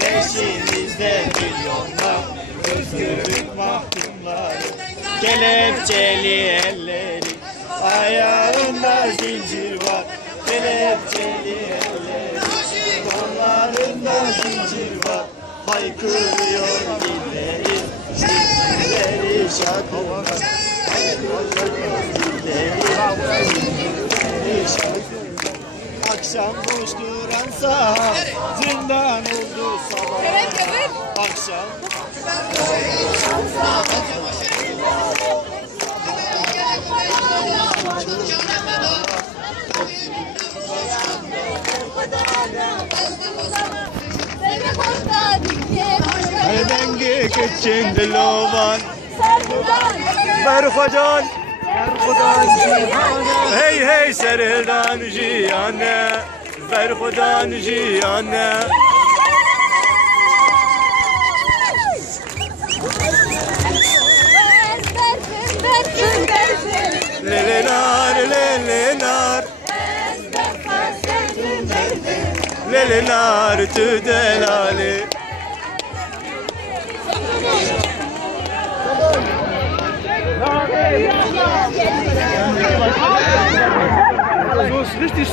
Peşimizde milyonlar özgürlük mahkumları, kelepçeli elleri, ayağında zincir var. Kelepçeli elleri, kollarında zincir var. Haykırıyor dilleri, dilleri şarkılar. Akşam boş duran saat, zindan oldu sabah. Akşam Dengi geçin dilovan Berfadan Hey hey serdan jiyane Berfadan jiyane Lelenar lelenar Lelenar tüdelali So ist richtig.